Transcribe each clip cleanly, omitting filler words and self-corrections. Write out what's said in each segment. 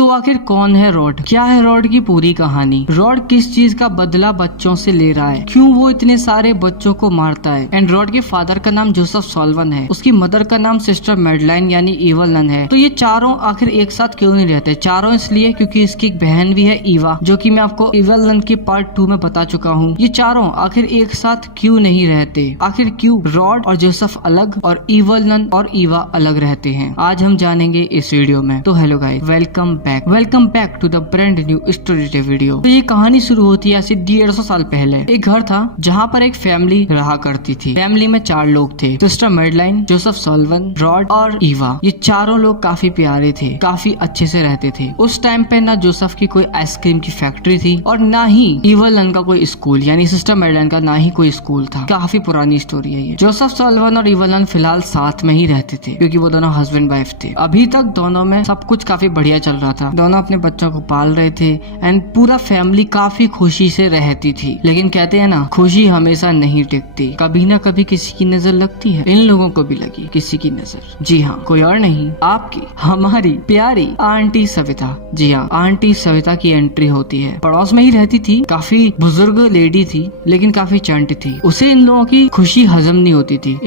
तो आखिर कौन है रॉड? क्या है रॉड की पूरी कहानी? रॉड किस चीज का बदला बच्चों से ले रहा है? क्यों वो इतने सारे बच्चों को मारता है? एंड रॉड के फादर का नाम जोसेफ सॉल्वन है, उसकी मदर का नाम सिस्टर मैडलाइन यानी इवल नन है। तो ये चारों आखिर एक साथ क्यों नहीं रहते? चारों इसलिए क्योंकि इसकी एक बहन भी है ईवा, जो कि मैं आपको इवल नन के पार्ट 2 में बता चुका हूँ। ये चारों आखिर एक साथ क्यों नहीं रहते? आखिर क्यों रॉड और जोसेफ अलग और इवल नन और ईवा अलग रहते हैं? आज हम जानेंगे इस वीडियो में। तो hello guys, welcome back to the brand new story day video. तो ये कहानी शुरू होती है ऐसे 150 साल पहले। एक घर था जहाँ पर एक फैमिली रहा करती थी। फैमिली में 4 लोग थे, सिस्टर मैडलाइन, जोसेफ सॉल्वन, रॉड और ईवा। ये चारों लोग काफी प्यारे थे, काफी अच्छे से रहते थे। उस टाइम पे ना जोसेफ की कोई आइसक्रीम की फैक्ट्री थी और ना ही इवल नन का कोई स्कूल यानी सिस्टर मैडलाइन का ना ही कोई स्कूल था। काफी पुरानी स्टोरी है ये। जोसेफ सॉल्वन और इवल नन फिलहाल साथ में ही रहते थे क्योंकि वो दोनों हस्बैंड वाइफ थे। अभी तक दोनों में सब कुछ काफी बढ़िया चल रहा था। दोनों अपने बच्चों को पाल रहे थे एंड पूरा फैमिली काफी खुशी से रहती थी। लेकिन कहते हैं ना, खुशी हमेशा नहीं टिकती, कभी ना कभी किसी की नजर लगती है। इन लोगों को भी लगी किसी की नजर। जी हाँ, कोई और नहीं, आपकी हमारी प्यारी आंटी सविता। जी हाँ, आंटी सविता की एंट्री होती है। पड़ोस में ही रहती थी, काफी बुजुर्ग लेडी थी लेकिन काफी चंट थी। उसे इन लोगों की खुशी हजम नहीं होती थी।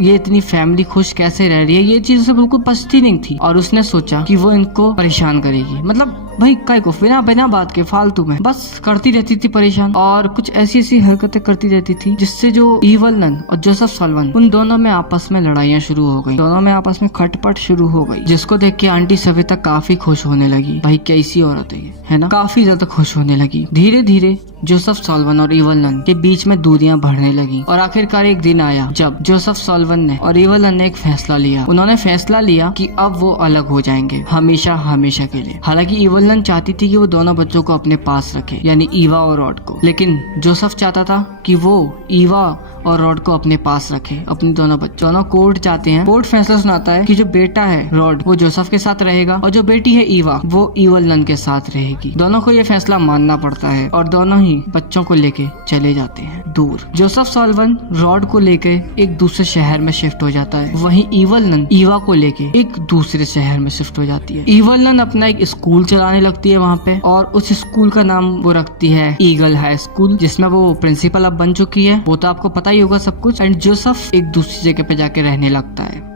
ये इतनी फैमिली खुश कैसे रह रही है, ये चीज उसे बिल्कुल पचती नहीं थी। और उसने सोचा कि वो इनको परेशान करेगी। मतलब भाई काय को बिना बात के फालतू में बस करती रहती थी परेशान, और कुछ ऐसी हरकतें करती रहती थी जिससे जो इवल नन और जोसेफ सॉल्वन, उन दोनों में आपस में लड़ाइयाँ शुरू हो गई। दोनों में आपस में खटपट शुरू हो गई, जिसको देख के आंटी सविता काफी खुश होने लगी। भाई कैसी औरत है ये, है ना? काफी ज्यादा खुश होने लगी। धीरे धीरे जोसेफ सॉल्वन और इवल नन के बीच में दूरियां बढ़ने लगी और आखिरकार एक दिन आया जब जोसेफ सॉल्वन ने और इवल नन ने एक फैसला लिया। उन्होंने फैसला लिया कि अब वो अलग हो जाएंगे हमेशा के लिए। हालांकि इवल नन चाहती थी कि वो दोनों बच्चों को अपने पास रखे, यानी ईवा और रॉड को, लेकिन जोसेफ चाहता था कि वो ईवा और रॉड को अपने पास रखे, अपने दोनों बच्चों। दोनों कोर्ट जाते हैं। कोर्ट फैसला सुनाता है कि जो बेटा है रॉड वो जोसेफ के साथ रहेगा और जो बेटी है ईवा वो इवल नन के साथ रहेगी। दोनों को ये फैसला मानना पड़ता है और दोनों ही बच्चों को लेके चले जाते हैं दूर। जोसेफ सॉल्वन रॉड को लेके एक दूसरे शहर में शिफ्ट हो जाता है, वहीं इवल नन ईवा को लेके एक दूसरे शहर में शिफ्ट हो जाती है। इवल नन अपना एक स्कूल चलाने लगती है वहाँ पे, और उस स्कूल का नाम वो रखती है ईगल हाई स्कूल, जिसमें वो प्रिंसिपल अब बन चुकी है। वो तो आपको पता ही होगा सब कुछ। एंड जोसेफ एक दूसरी जगह पे जाके रहने लगता है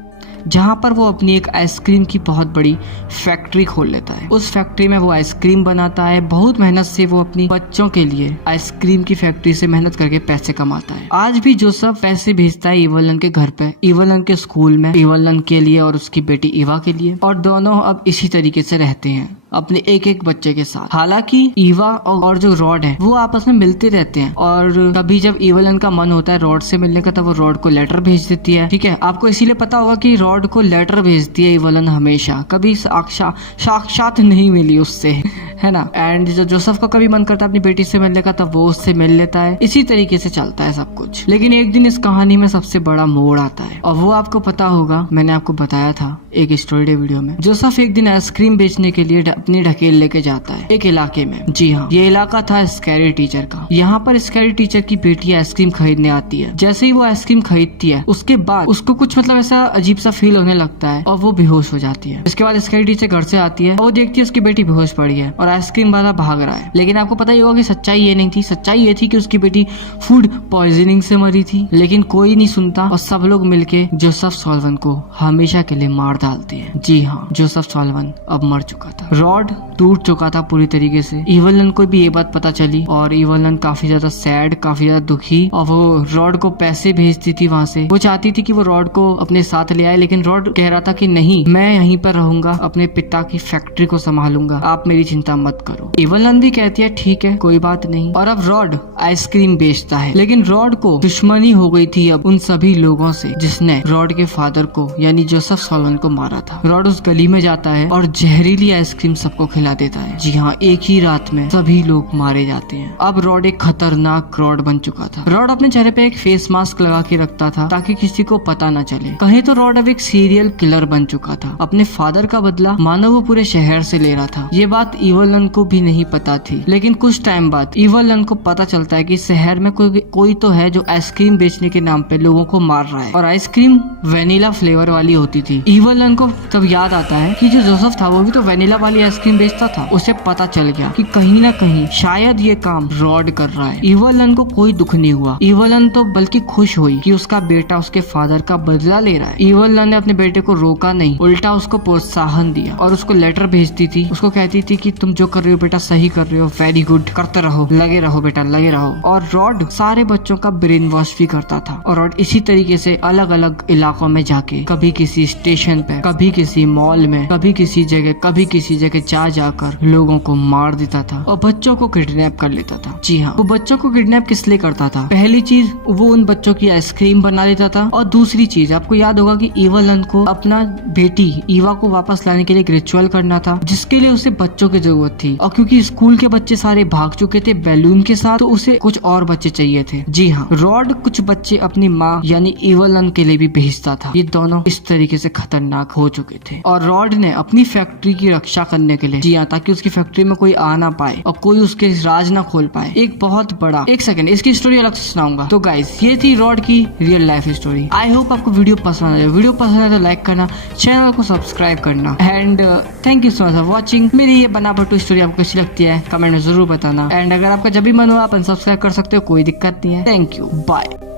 जहाँ पर वो अपनी एक आइसक्रीम की बहुत बड़ी फैक्ट्री खोल लेता है। उस फैक्ट्री में वो आइसक्रीम बनाता है। बहुत मेहनत से वो अपनी बच्चों के लिए आइसक्रीम की फैक्ट्री से मेहनत करके पैसे कमाता है। आज भी जोसेफ पैसे भेजता है इवल नन के घर पे, इवल नन के स्कूल में, इवल नन के लिए और उसकी बेटी ईवा के लिए। और दोनों अब इसी तरीके से रहते हैं अपने एक बच्चे के साथ। हालांकि ईवा और जो रॉड है वो आपस में मिलते रहते हैं, और कभी जब इवल नन का मन होता है रॉड से मिलने का तब वो रॉड को लेटर भेज देती है। ठीक है, आपको इसीलिए पता होगा कि रॉड को लेटर भेजती है इवल नन हमेशा, कभी साक्षात नहीं मिली उससे, है ना? एंड जो जोसेफ का कभी मन करता है अपनी बेटी से मिलने का तब वो उससे मिल लेता है। इसी तरीके से चलता है सब कुछ। लेकिन एक दिन इस कहानी में सबसे बड़ा मोड़ आता है, और वो आपको पता होगा, मैंने आपको बताया था एक स्टोरी डे वीडियो में। जोसेफ एक दिन आइसक्रीम बेचने के लिए अपनी ढकेल लेके जाता है एक इलाके में। जी हाँ, ये इलाका था स्कैरी टीचर का। यहाँ पर स्कैरी टीचर की बेटी आइसक्रीम खरीदने आती है। जैसे ही वो आइसक्रीम खरीदती है उसके बाद उसको कुछ ऐसा अजीब सा फील होने लगता है और वो बेहोश हो जाती है। इसके बाद स्कैरी टीचर घर से आती है और वो देखती है उसकी बेटी बेहोश पड़ी है और आइसक्रीम वाला भाग रहा है। लेकिन आपको पता ही होगा कि सच्चाई ये नहीं थी। सच्चाई ये थी कि उसकी बेटी फूड पॉइजनिंग से मरी थी। लेकिन कोई नहीं सुनता और सब लोग मिलके जोसेफ सॉल्वन को हमेशा के लिए मार डालते हैं। जी हाँ, जोसेफ सॉल्वन अब मर चुका था। रॉड टूट चुका था पूरी तरीके से। इवल नन को भी ये बात पता चली और इवल नन काफी ज्यादा सैड, काफी ज्यादा दुखी, और वो रॉड को पैसे भेजती थी वहाँ से। वो चाहती थी कि वो रॉड को अपने साथ ले आए, लेकिन रॉड कह रहा था कि नहीं, मैं यहीं पर रहूंगा, अपने पिता की फैक्ट्री को संभालूंगा, आप मेरी चिंता मत करो। इवल नन भी कहती है ठीक है, कोई बात नहीं। और अब रॉड आइसक्रीम बेचता है, लेकिन रॉड को दुश्मनी हो गई थी अब उन सभी लोगों से जिसने रॉड के फादर को यानी जोसेफ सॉल्वन को मारा था। रॉड उस गली में जाता है और जहरीली आइसक्रीम सबको खिला देता है। जी हाँ, एक ही रात में सभी लोग मारे जाते हैं। अब रॉड एक खतरनाक रॉड बन चुका था। रॉड अपने चेहरे पे एक फेस मास्क लगा के रखता था ताकि किसी को पता न चले। कहे तो रॉड अब एक सीरियल किलर बन चुका था। अपने फादर का बदला मानो वो पूरे शहर से ले रहा था। ये बात इवल नन को भी नहीं पता थी। लेकिन कुछ टाइम बाद इवल नन को पता चलता है कि शहर में कोई तो है जो आइसक्रीम बेचने के नाम पे लोगों को मार रहा है, और आइसक्रीम वेनिला फ्लेवर वाली होती थी। इवल नन को तब याद आता है कि जो जोसेफ था वो भी तो वेनिला वाली आइसक्रीम बेचता था उसे पता चल गया कि कहीं ना कहीं शायद ये काम रॉड कर रहा है। इवलन को कोई दुख नहीं हुआ, इवलन तो बल्कि खुश हुई कि उसका बेटा उसके फादर का बदला ले रहा है। इवलन ने अपने बेटे को रोका नहीं, उल्टा उसको प्रोत्साहन दिया और उसको लेटर भेजती थी। उसको कहती थी कि तुम जो कर रहे हो बेटा सही कर रहे हो, वेरी गुड, करते रहो, लगे रहो बेटा, लगे रहो। और रॉड सारे बच्चों का ब्रेन वॉश भी करता था और रॉड इसी तरीके से अलग अलग इलाकों में जाके कभी किसी स्टेशन पे, कभी किसी मॉल में, कभी किसी जगह जा जाकर लोगों को मार देता था और बच्चों को किडनैप कर लेता था। जी हाँ, वो बच्चों को किडनैप किस लिए करता था? पहली चीज, वो उन बच्चों की आइसक्रीम बना लेता था और दूसरी चीज, आपको याद होगा कि इवलन को अपना बेटी ईवा को वापस लाने के लिए एक रिचुअल करना था जिसके लिए उसे बच्चों की जरूरत थी और क्योंकि स्कूल के बच्चे सारे भाग चुके थे बैलून के साथ, तो उसे कुछ और बच्चे चाहिए थे। जी हाँ, रॉड कुछ बच्चे अपनी माँ यानी इवलन के लिए भी भेजता था। ये दोनों इस तरीके से खतरनाक हो चुके थे और रॉड ने अपनी फैक्ट्री की रक्षा करने के लिए, जी हाँ, ताकि उसकी फैक्ट्री में कोई आ ना पाए और कोई उसके राज ना खोल पाए, एक बहुत बड़ा, एक सेकंड, इसकी स्टोरी अलग से सुनाऊंगा। तो गाइस, ये थी रॉड की real life story. I hope आपको वीडियो पसंद आया। वीडियो पसंद आया तो लाइक करना, चैनल को सब्सक्राइब करना and thank you so much for watching. मेरी ये बनावटू स्टोरी आपको कैसी लगती है कमेंट में जरूर बताना एंड अगर आपका जब भी मन हो आप अनसब्सक्राइब कर सकते हो, कोई दिक्कत नहीं है। Thank you, bye.